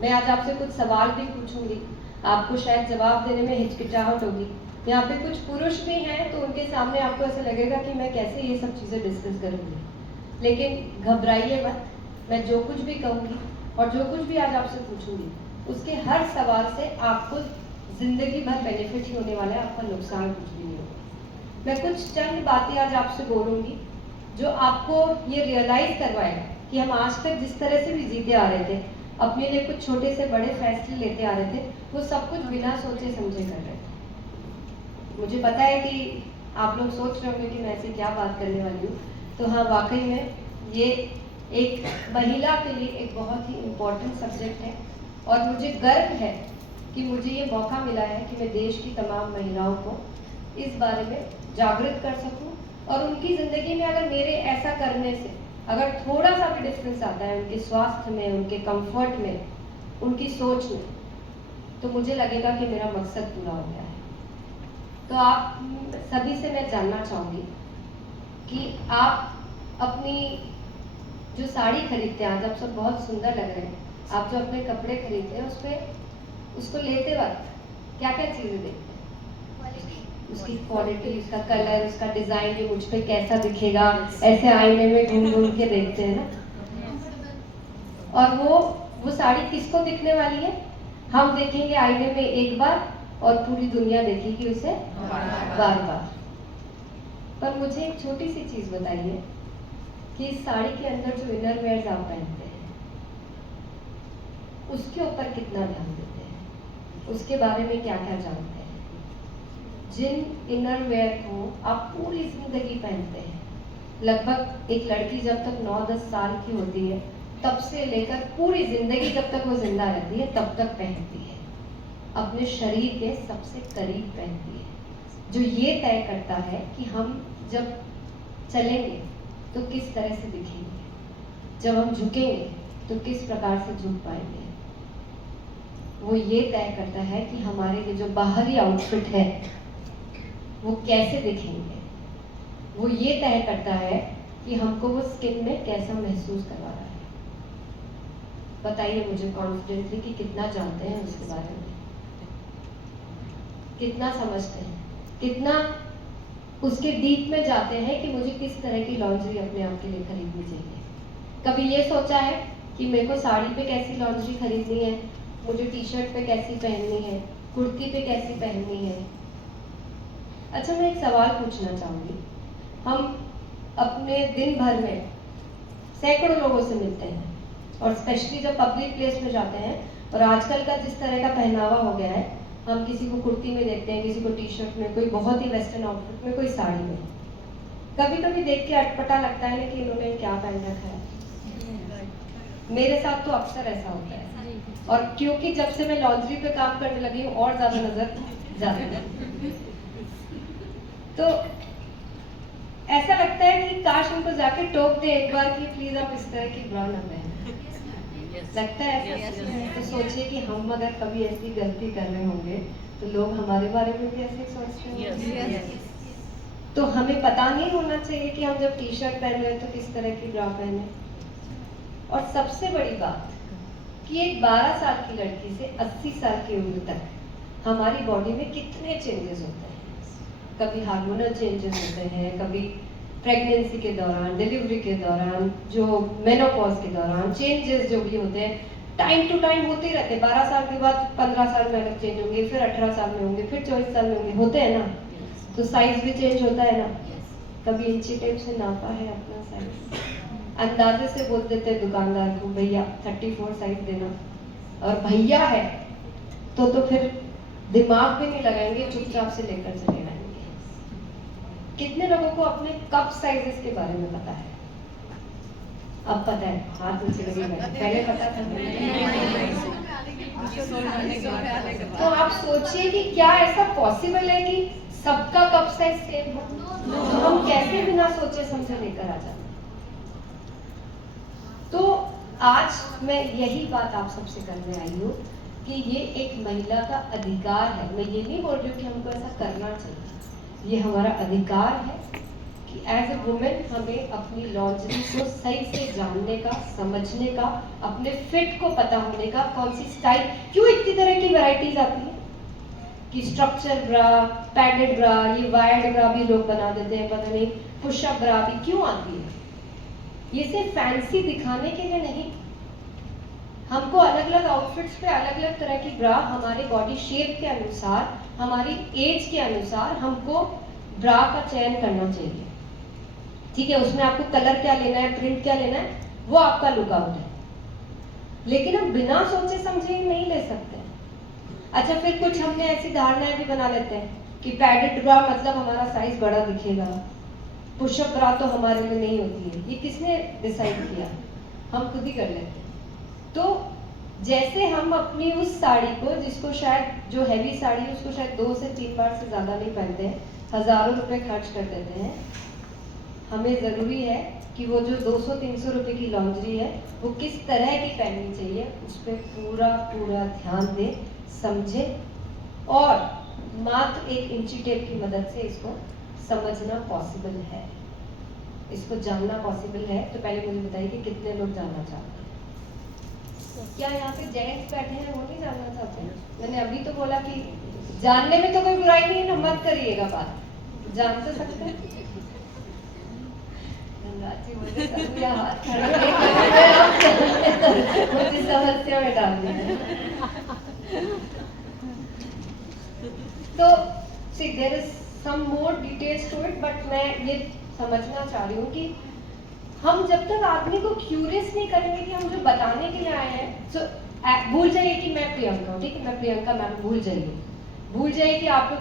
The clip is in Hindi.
मैं आज आपसे कुछ सवाल भी पूछूंगी, आपको शायद जवाब देने में हिचकिचाहट होगी। यहाँ पे कुछ पुरुष भी हैं तो उनके सामने आपको ऐसा लगेगा कि मैं कैसे ये सब चीज़ें डिस्कस करूँगी, लेकिन घबराइए मत। मैं जो कुछ भी कहूँगी और जो कुछ भी आज आपसे पूछूंगी उसके हर सवाल से आपको जिंदगी भर बेनिफिट ही होने वाला है, आपका नुकसान कुछ भी नहीं होगा। मैं कुछ चंद बातें आज आपसे बोलूँगी जो आपको ये रियलाइज करवाएगा कि हम आज तक जिस तरह से भी जीते आ रहे थे, अपने लिए कुछ छोटे से बड़े फैसले लेते आ रहे थे, वो सब कुछ बिना सोचे समझे कर रहे थे। मुझे पता है कि आप लोग सोच रहे होंगे कि मैं ऐसी क्या बात करने वाली हूँ, तो हाँ वाकई में ये एक महिला के लिए एक बहुत ही इम्पोर्टेंट सब्जेक्ट है और मुझे गर्व है कि मुझे ये मौका मिला है कि मैं देश की तमाम महिलाओं को इस बारे में जागृत कर सकूं और उनकी ज़िंदगी में अगर मेरे ऐसा करने से अगर थोड़ा सा भी डिफरेंस आता है उनके स्वास्थ्य में, उनके कंफर्ट में, उनकी सोच में, तो मुझे लगेगा कि मेरा मकसद पूरा हो गया है। तो आप सभी से मैं जानना चाहूँगी कि आप अपनी जो साड़ी खरीदते हैं, आज आप सब बहुत सुंदर लग रहे हैं, आप जो अपने कपड़े खरीदते हैं उस पर उसको लेते वक्त क्या क्या चीज़ें देखते हैं? उसकी क्वालिटी, उसका कलर, उसका डिज़ाइन, ये मुझ पे कैसा दिखेगा, ऐसे आईने में घूम घूम के देखते हैं ना। और वो साड़ी किसको दिखने वाली है? हम देखेंगे आईने में एक बार और पूरी दुनिया देखेगी उसे बार बार। पर मुझे एक छोटी सी चीज़ बताइए कि इस साड़ी के अंदर जो इनर वेयर्स आप पहनते हैं उसके ऊपर कितना ध्यान देते हैं, उसके बारे में क्या क्या जानते हैं? जिन इनर वेयर को आप पूरी जिंदगी पहनते हैं, लगभग एक लड़की जब तक 9-10 साल की होती है तब से लेकर पूरी जिंदगी जब तक वो जिंदा रहती है तब तक पहनती है, अपने शरीर के सबसे करीब पहनती है, जो ये तय करता है कि हम जब चलेंगे तो किस तरह से दिखेंगे, जब हम झुकेंगे तो किस प्रकार से झुक पाएंगे। वो ये तय करता है कि हमारे लिए जो बाहरी आउटफिट है वो कैसे दिखेंगे। वो ये तय करता है कि हमको वो स्किन में कैसा महसूस करवा रहा है। बताइए मुझे कॉन्फिडेंटली कि कितना जानते हैं उसके बारे में, कितना समझते हैं, कितना उसके डीप में जाते हैं कि मुझे किस तरह की लॉन्ड्री अपने आप के लिए खरीदनी चाहिए। कभी ये सोचा है कि मेरे को साड़ी पे कैसी लॉन्ड्री खरीदनी है, मुझे टी शर्ट पे कैसी पहननी है, कुर्ती पे कैसी पहननी है? अच्छा, मैं एक सवाल पूछना चाहूँगी। हम अपने दिन भर में सैकड़ों लोगों से मिलते हैं और स्पेशली जब पब्लिक प्लेस में जाते हैं, और आजकल का जिस तरह का पहनावा हो गया है, हम किसी को कुर्ती में देखते हैं, किसी को टी शर्ट में, कोई बहुत ही वेस्टर्न आउटफिट में, कोई साड़ी में। कभी कभी देख के अटपटा लगता है कि इन्होंने क्या पहन रखा है। मेरे साथ तो अक्सर ऐसा होता है, और क्योंकि जब से मैं लॉन्ड्री पे काम करने लगी हूँ और ज़्यादा नज़र जाती है, तो ऐसा लगता है कि काश उनको जाके टोक दे एक बार कि प्लीज आप इस तरह की ब्रा न पहने। लगता है ऐसा? तो सोचिए कि हम अगर कभी ऐसी गलती कर रहे होंगे तो लोग हमारे बारे में भी ऐसे सोच रहे होंगे। तो हमें पता नहीं होना चाहिए कि हम जब टी शर्ट पहन रहे हैं तो किस तरह की ब्रा पहने। और सबसे बड़ी बात कि एक 12 साल की लड़की से 80 साल की उम्र तक हमारी बॉडी में कितने चेंजेस होते हैं। कभी हार्मोनल चेंजेस होते हैं, कभी प्रेगनेंसी के दौरान, डिलीवरी के दौरान, जो मेनोपॉज के दौरान चेंजेस जो भी होते हैं, टाइम टू टाइम होते ही रहते हैं। 12 साल के बाद 15 साल में अलग चेंज होंगे, फिर 18 साल में होंगे, फिर 24 साल में होंगे, होते हैं ना। तो साइज भी चेंज होता है ना। कभी इंची टेप से नापा है अपना साइज? अंदाजे से बोल देते हैं दुकानदार को, भैया 34 साइज देना, और भैया है तो फिर दिमाग भी नहीं लगाएंगे, चुपचाप से लेकर चले आएंगे। कितने लोगों को अपने कप साइजेस के बारे में पता है? अब पता है, हाथ नीचे लगे हुए हैं। पहले पता था? तो आप सोचिए कि क्या ऐसा पॉसिबल है कि सबका कप साइज सेम हो? तो हम कैसे बिना सोचे समझे लेकर आ जाते? तो आज मैं यही बात आप सबसे करने आई हूँ कि ये एक महिला का अधिकार है। मैं ये नहीं बोल रही हूँ कि हमको ऐसा करना चाहिए, ये हमारा अधिकार है कि एज ए वुमेन हमें अपनी लॉन्जरी को सही से जानने का, समझने का, अपने फिट को पता होने का, कौन सी स्टाइल, क्यों इतनी तरह की वैरायटीज आती है कि स्ट्रक्चर ब्रा, पैडेड ब्रा, ये वायर्ड ब्रा भी लोग बना देते हैं, पता नहीं पुशअप ब्रा भी क्यों आती है। ये सिर्फ फैंसी दिखाने के लिए नहीं, हमको अलग अलग आउटफिट्स पे अलग अलग तरह की ब्रा हमारे बॉडी शेप के अनुसार, हमारी एज के अनुसार हमको ब्रा का चयन करना चाहिए। ठीक है, उसमें आपको कलर क्या लेना है, प्रिंट क्या लेना है, वो आपका लुकआउट है, लेकिन हम बिना सोचे समझे ही नहीं ले सकते। अच्छा, फिर कुछ हमने ऐसी धारणाएं भी बना लेते हैं कि पैडेड ब्रा मतलब हमारा साइज बड़ा दिखेगा, पुशअप ब्रा तो हमारे लिए नहीं होती है। ये किसने डिसाइड किया? हम खुद ही कर लेते हैं। तो जैसे हम अपनी उस साड़ी को, जिसको शायद जो हैवी साड़ी है उसको शायद 2 से 3 बार से ज़्यादा नहीं पहनते हैं, हज़ारों रुपए खर्च कर देते हैं, हमें ज़रूरी है कि वो जो 200-300 रुपए की लॉन्जरी है वो किस तरह की पहननी चाहिए, उस पर पूरा पूरा ध्यान दें, समझें और मात्र एक इंची टेप की मदद से इसको समझना पॉसिबल है, इसको जानना पॉसिबल है। तो पहले मुझे बताइए कि कितने लोग जानना चाहते हैं? क्या यहाँ पे जेंट्स बैठे हैं वो नहीं जानना चाहते हैं? मैंने अभी तो बोला कि जानने में तो कोई बुराई नहीं है ना, मत करिएगा बात, जान तो सकते हैं। मुझे समस्या में डाल दिया। तो see there is some more details to it, but मैं ये समझना चाह रही हूँ कि हम जब तक आदमी को क्यूरियस नहीं करेंगे कि हम जो बताने के लिए आए हैं, भूल जाइए कि मैं प्रियंका हूँ, ठीक है, मैं प्रियंका मैम, भूल जाइए कि आप लोग